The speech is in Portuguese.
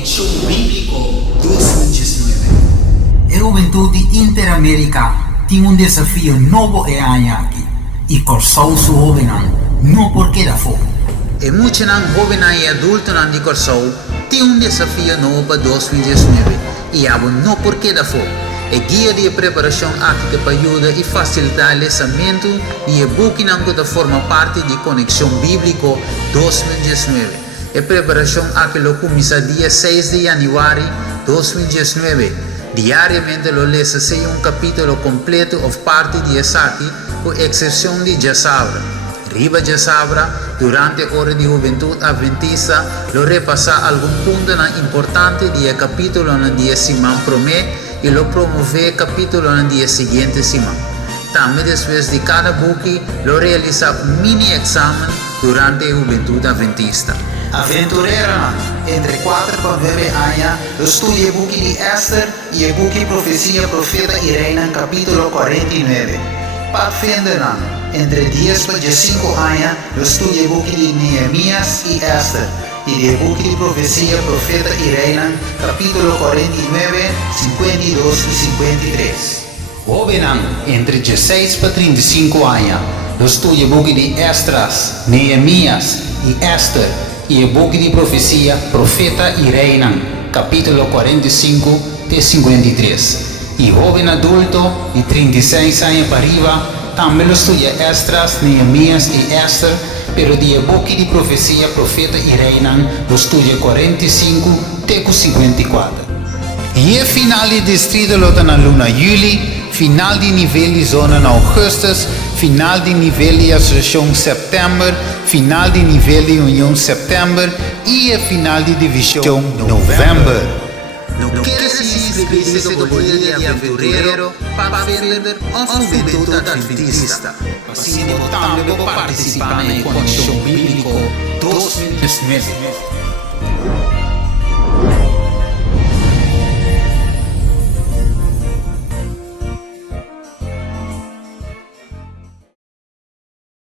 Conexión Bíblico 2019. A Juventude Interamérica tem desafio novo e aqui e Corsou su jovenan, não porque da fome. E muitos jovens e adultos de Corsou têm desafio novo para 2019 e não porque da fome. E guia de preparação aqui para ajudar e facilitar o lançamento e booking que forma parte de Conexão Bíblico 2019. E preparação aqui começa dia 6 de janeiro de 2019. Diariamente lo lê capítulo completo ou parte de Esaki, com exceção de Jasabra. Riba Jasabra, durante a hora de Juventude Adventista, lo repassa algum ponto importante do capítulo no dia semana promete e lo promove capítulo no dia seguinte semana. Também depois de cada book, lo realiza mini exame durante a Juventude Adventista. Aventureira, entre 4 e 9 anos, estudia o book de Esther e o book Profecia Profeta Irena, capítulo 49. Pathfinder, entre 10 e 5 anos, estudia o book de Neemias e Esther e o book de Profecia Profeta Irena, capítulo 49, 52 e 53. Jovenan, entre 16 e 35 anos, estudia o book de Esdras, Neemias e Esther e o book de Profecia Profeta Irena, capítulo 45 e 53. E jovem adulto de 36 anos para arriba também estudia Esdras, Neemias e Esther, pero o book de Profecia Profeta Irena estudia 45 e 54. E o final de distrito está na luna Juli, final de nível de zona na Augustus, final de nível de associação setembro, final de nível de união setembro e o final de divisão novembro. Não quer se inscrever no Bolívia de Aventureiro, Pathfinder ou Juventude Adventista. Assim, também participar na Conexão Bíblico 2019.